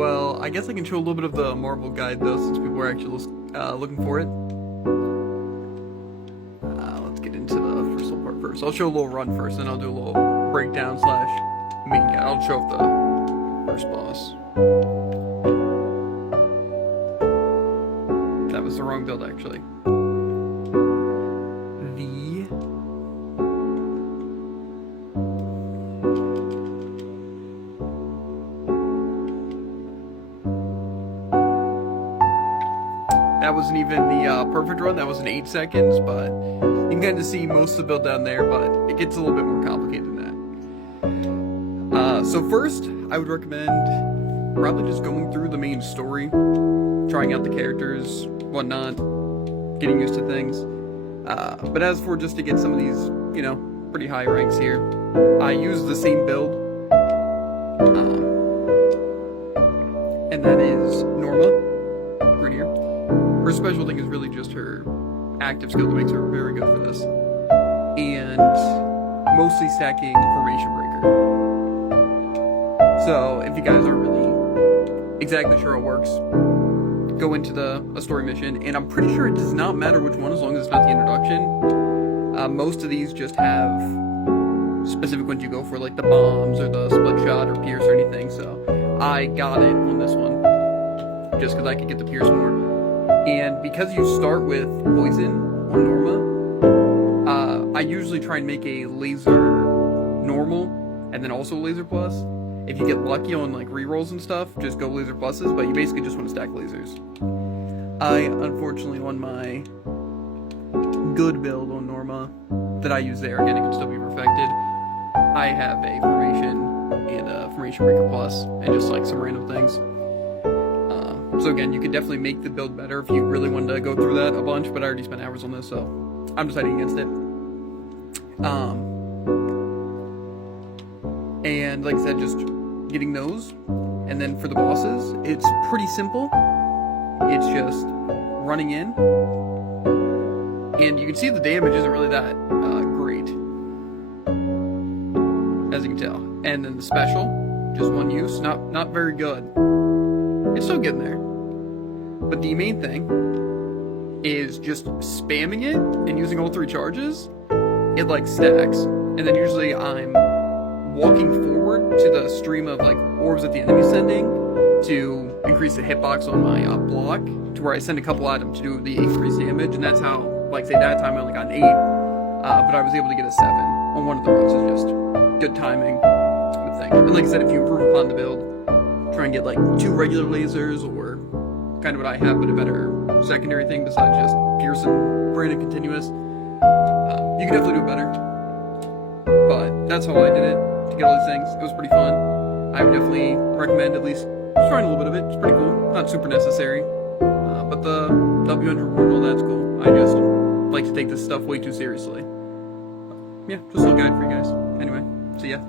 well, I guess I can show a little bit of the Marvel guide though, since people are actually looking for it. Let's get into the first little part first. I'll show a little run first, then I'll do a little breakdown slash main guide. I'll show off the first boss. That was the wrong build, actually. That wasn't even the perfect run, that was in 8 seconds, but you can kind of see most of the build down there, but it gets a little bit more complicated than that. So first, I would recommend probably just going through the main story, trying out the characters, whatnot, getting used to things. But as for just to get some of these, you know, pretty high ranks here, I use the same build, and that is Norma, right here. Her special thing is really just her active skill that makes her very good for this. And mostly stacking Formation Breaker. So if you guys aren't really exactly sure how it works, go into a story mission, and I'm pretty sure it does not matter which one as long as it's not the introduction. Most of these just have specific ones you go for, like the bombs or the split shot or pierce or anything, so I got it on this one just because I could get the pierce more. And because you start with poison on Norma, I usually try and make a laser normal and then also laser plus. If you get lucky on like rerolls and stuff, just go laser pluses, but you basically just want to stack lasers. I unfortunately on my good build on Norma that I use there, again it can still be perfected, I have a formation and a formation breaker plus and just like some random things. So again, you could definitely make the build better if you really wanted to go through that a bunch, but I already spent hours on this, so I'm deciding against it. And like I said, just getting those. And then for the bosses, it's pretty simple. It's just running in. And you can see the damage isn't really that great, as you can tell. And then the special, just one use, not very good. It's still getting there. But the main thing is just spamming it and using all 3 charges. It like stacks, and then usually I'm walking forward to the stream of like orbs that the enemy's sending to increase the hitbox on my block, to where I send a couple at him to do the increased damage, and that's how, like say that time I only got an 8, but I was able to get a 7 on one of the runs. It's just good timing with thing. And like I said, if you improve upon the build, try and get like 2 regular lasers, or kind of what I have, but a better secondary thing besides just pierce and branded continuous. You can definitely do it better, but that's how I did it to get all these things. It was pretty fun. I would definitely recommend at least trying a little bit of it. It's pretty cool. Not super necessary, but the W100 reward and all that's cool. I just like to take this stuff way too seriously. Yeah, just a little guide for you guys. Anyway, see ya.